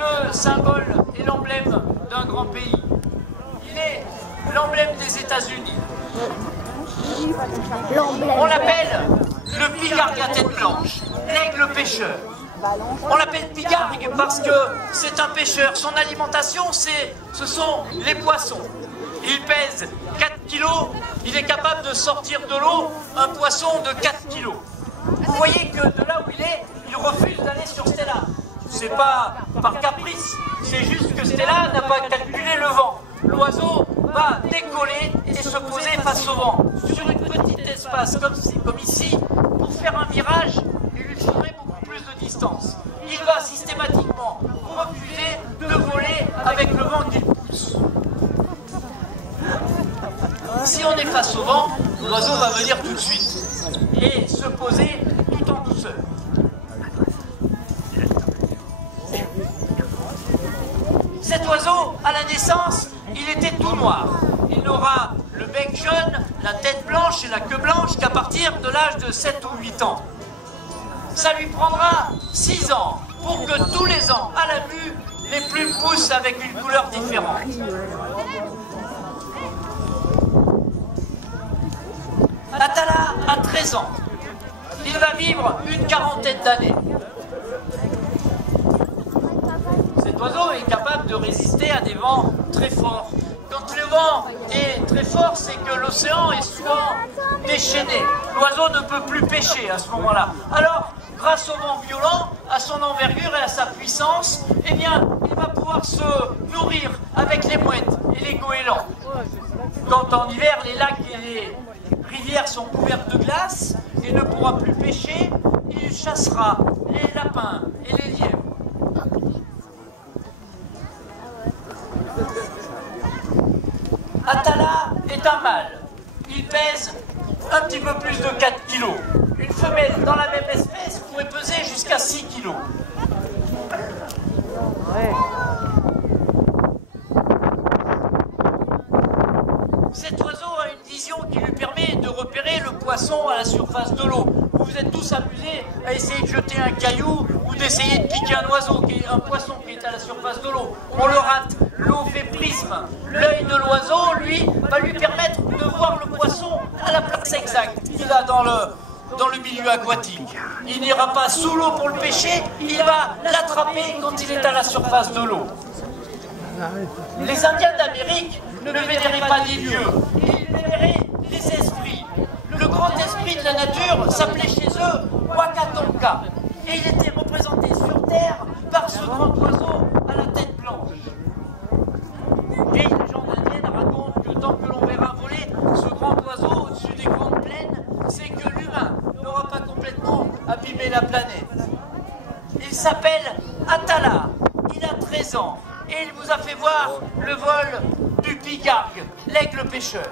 le symbole et l'emblème d'un grand pays. Il est l'emblème des États-Unis. On l'appelle le pigargue à tête blanche, l'aigle pêcheur. On l'appelle pigargue parce que c'est un pêcheur. Son alimentation, ce sont les poissons. Il pèse 4 kilos, il est capable de sortir de l'eau un poisson de 4 kilos. Vous voyez que de là où il refuse d'aller sur Stella. C'est pas par caprice, c'est juste que Stella n'a pas calculé le vent. L'oiseau va décoller et se poser face au vent, sur une petite espace comme ici, pour faire un virage, il lui faudrait beaucoup plus de distance. Il va systématiquement refuser de voler avec le vent qu'il pousse. Si on est face au vent, l'oiseau va venir tout de suite et se poser tout en douceur. Cet oiseau, à la naissance, il était tout noir. Il n'aura le bec jaune, la tête blanche et la queue blanche qu'à partir de l'âge de 7 ou 8 ans. Ça lui prendra 6 ans pour que tous les ans, à la mue, les plumes poussent avec une couleur différente. Atala a 13 ans. Il va vivre une quarantaine d'années. Cet oiseau est capable de résister à des vents très forts. Quand le vent est très fort, c'est que l'océan est souvent déchaîné. L'oiseau ne peut plus pêcher à ce moment-là. Alors, grâce au vent violent, à son envergure et à sa puissance, eh bien, il va pouvoir se nourrir avec les mouettes et les goélands. Quand en hiver, les lacs et les rivières sont couvertes de glace et ne pourra plus pêcher, il chassera les lapins et les lièvres. Atala est un mâle. Il pèse un petit peu plus de 4 kilos. Une femelle dans la même espèce pourrait peser jusqu'à 6 kilos. Cet oiseau a une vision qui lui permet de repérer le poisson à la surface de l'eau. Vous vous êtes tous amusés à essayer de jeter un caillou ou d'essayer de piquer un oiseau, un poisson qui est à la surface de l'eau. On le rate, l'eau fait prisme. L'œil de l'oiseau, lui, va lui permettre de voir le poisson à la place exacte qu'il a dans le milieu aquatique. Il n'ira pas sous l'eau pour le pêcher, il va l'attraper quand il est à la surface de l'eau. Les Indiens d'Amérique ne vénéraient pas des dieux, ils vénéraient les esprits. Le grand esprit de la nature s'appelait chez eux Wakatonka. Et il était représenté sur Terre par ce grand oiseau à la tête blanche. Et les légendes indiennes racontent que tant que l'on verra voler ce grand oiseau au-dessus des grandes plaines, c'est que l'humain n'aura pas complètement abîmé la planète. Il s'appelle Atala, il a 13 ans et il vous a fait voir le vol du pigargue, l'aigle pêcheur.